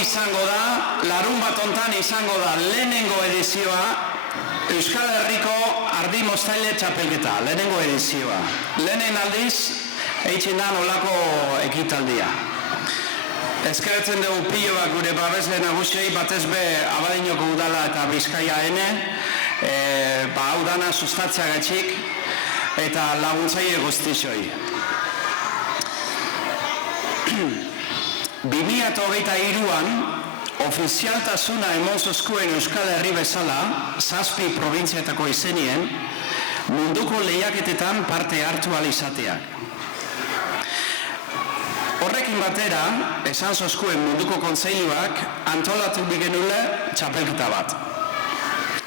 izango da, larunbat hontan izango da lehenengo edizioa Euskal Herriko Ardi Moztaile Txapelketa, lehenengo edizioa. Lehenen aldiz, eitzen da nolako ekitaldia. Ezkerretzen dugu pilo bat gure babesle nagusiei, batez be Abadiñoko udala eta Bizkaia ene, hau dana sustatzea gatxik, eta laguntzaile guztixoi. 2023an, ofizialtasuna emonzozkoen Euskal Herri bezala, 7 probintziatako izenien, munduko lehiaketetan parte hartu ahal izateak. Horrekin batera, esan zozkuen munduko kontseiluak antolatu bigenule txapelketa bat.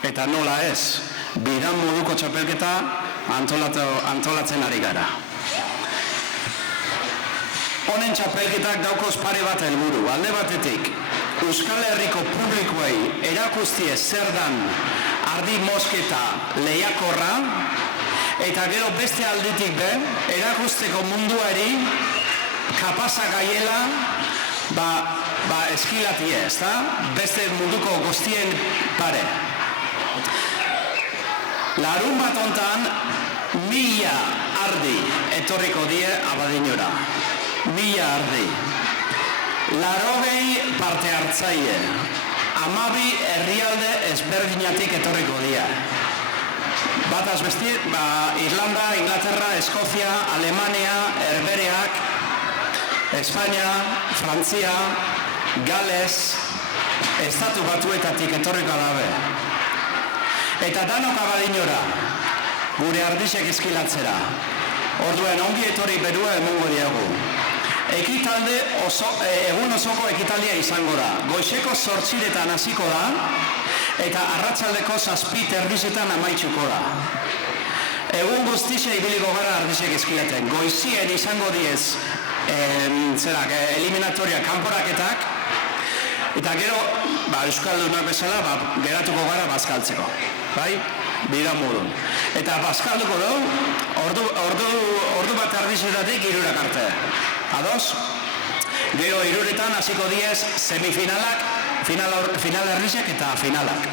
Eta nola ez, bidan moduko txapelketa antolatzen ari gara. Honen txapelketak daukoz pare bat helburu, alde batetik, Euskal Herriko publikoei erakustie zer dan ardi mozketa lehiakorra, eta gero beste aldetik be, erakusteko munduari kapazak gaiela, eskilatie, ez da? Beste munduko guztien pare. Larun bat hontan, 1000 ardi etorriko die Abadiñora. 1000 ardi. 80 parte hartzaile. 12 herrialde ezberdinatik etorriko die. Bataz besti, Irlanda, Inglaterra, Eskozia, Alemania, Herbereak, Espainia, Frantzia, Gales, Estatu Batuetatik etorriko dabe. Eta danok Abadiñora, gure ardixek eskilatzera. Orduen ongi etorri berua emongo diagu. Ekitalde egun osoko ekitaldia izango da. Goizeko 8:00 hasiko da, eta arratsaldeko 7:30 amaitzuko da. Egun guztixe ibiliko gara ardixek eskilatzen. Goizien izango diez eliminatoria kanporaketak, eta gero Euskaldunak bezala geratuko gara bazkaltzeko, bai? Bida modun. Eta bazkalduko dugu, ordu bat ardixetatik 3 arte. Ados? Gero 3 hasiko diez semifinalak, final erdixek eta finalak.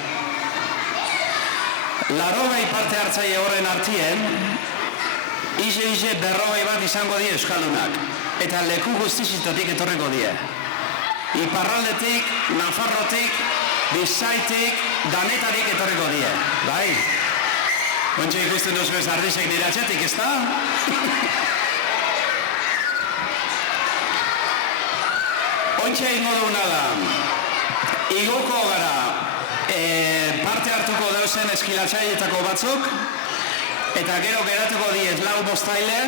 80 parte hartzaile horren artien, ize 40 bat izango die Euskaldunak. Eta leku guztizitatik etorriko die. Iparraldetik, Nafarrotik, Bizkaitik, danetarik etorriko die. Bai? Ontsa ikusten duzu ez ardixek nire atxetik, ez da? Ontsa ingo duguna da. Igoko gara parte hartuko dauzen eskilatzailetako batzuk, eta gero geratuko diez 4 moztaile,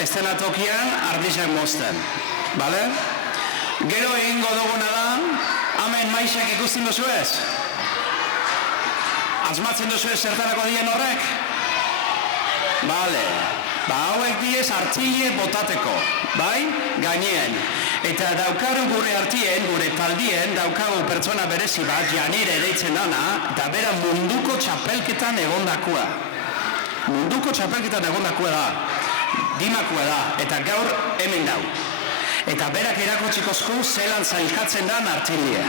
eszenatokian ardixen mozten. Bale? Gero egingo duguna da, hemen maixak ikusten duzu ez? Asmatzen duzu ez zertarako dien horrek? Bale. Hauek diez artile botateko, bai? Gaineen. Eta daukaru gure artien, gure taldien, daukagu pertsona berezi bat, Janire deitzen dana, eta bera munduko txapelketan egondakua. Munduko txapelketan egondakua da. Dimakua da, eta gaur hemen dau. Eta berak erakotsikozko zelan zailkatzen da artilia.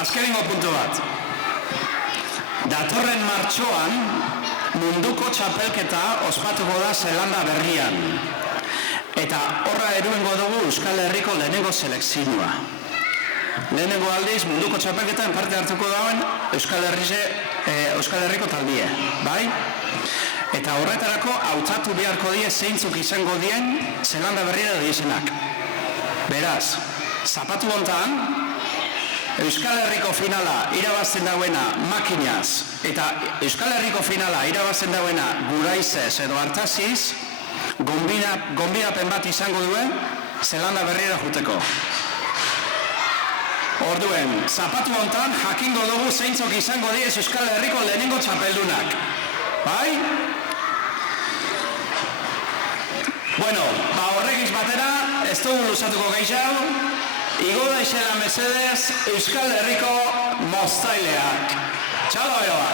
Azkenengo puntu bat. Datorren martxoan, munduko txapelketa ospatuko da Zelanda Berrian. Eta horra eruengo dugu Euskal Herriko lehenengo selekzioa. Lehenengo aldiz munduko txapelketan parte hartuko dauen Euskal Herriko taldie, bai? Eta horretarako hautatu beharko die zeintzuk izango dien Zelanda Berriera diesenak. Beraz, zapatu hontan, Euskal Herriko finala irabazten dauena makinaz, eta Euskal Herriko finala irabazten dauena guraizez edo hartaziz, gonbidapen bat izango duen Zelanda Berriera juteko. Orduen, zapatu hontan jakingo dugu zeintzuk izango diez Euskal Herriko lehenengo txapeldunak. Bai? Bueno, horregiz batera, ez dugu luzatuko gehiago, igo daixela mesedez Euskal Herriko moztaileak. Txalo eroa!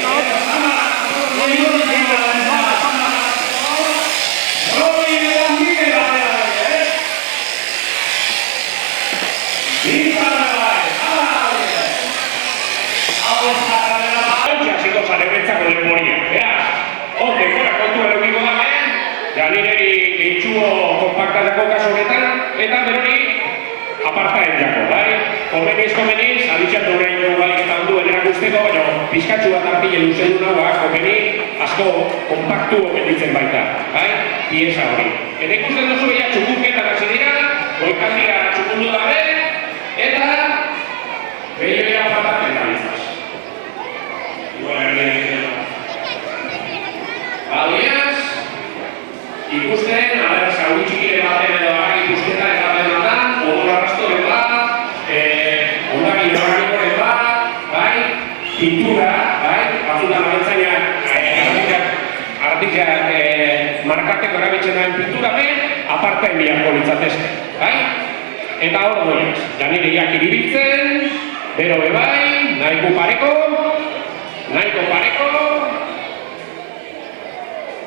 No. Hasiko zarebentzako denboria. Beraz, dekora kontua eukiko daben, janineri geitxuo konpaktazako kasu honetan, eta berori apartaen jako, bai? Komeniz, aditxatu nahi dugu balik eta ondu enerak usteko, baina pizkatxu bat hartile luze du nagoa, komeni asko kompaktu okenditzen baita, bai? Pieza hori. Eta ikusten duzu beha txukunketan hasi dira, goikaldira txukundu dabe, eta behi apartaten da bizaz. Badiaz, ikusten, zauri txikile baten edo argi ikusketa eta benetan, odol arrastoren bat, ondaki horrelikoren bat, bai, pintura, bai, batzutan abentzainak artikak markateko erabiltzen daren pintura, aparten biharko litzatezke, bai? Eta hor doiaz, janiriak iribiltzen, bero bebai, nahiko pareko,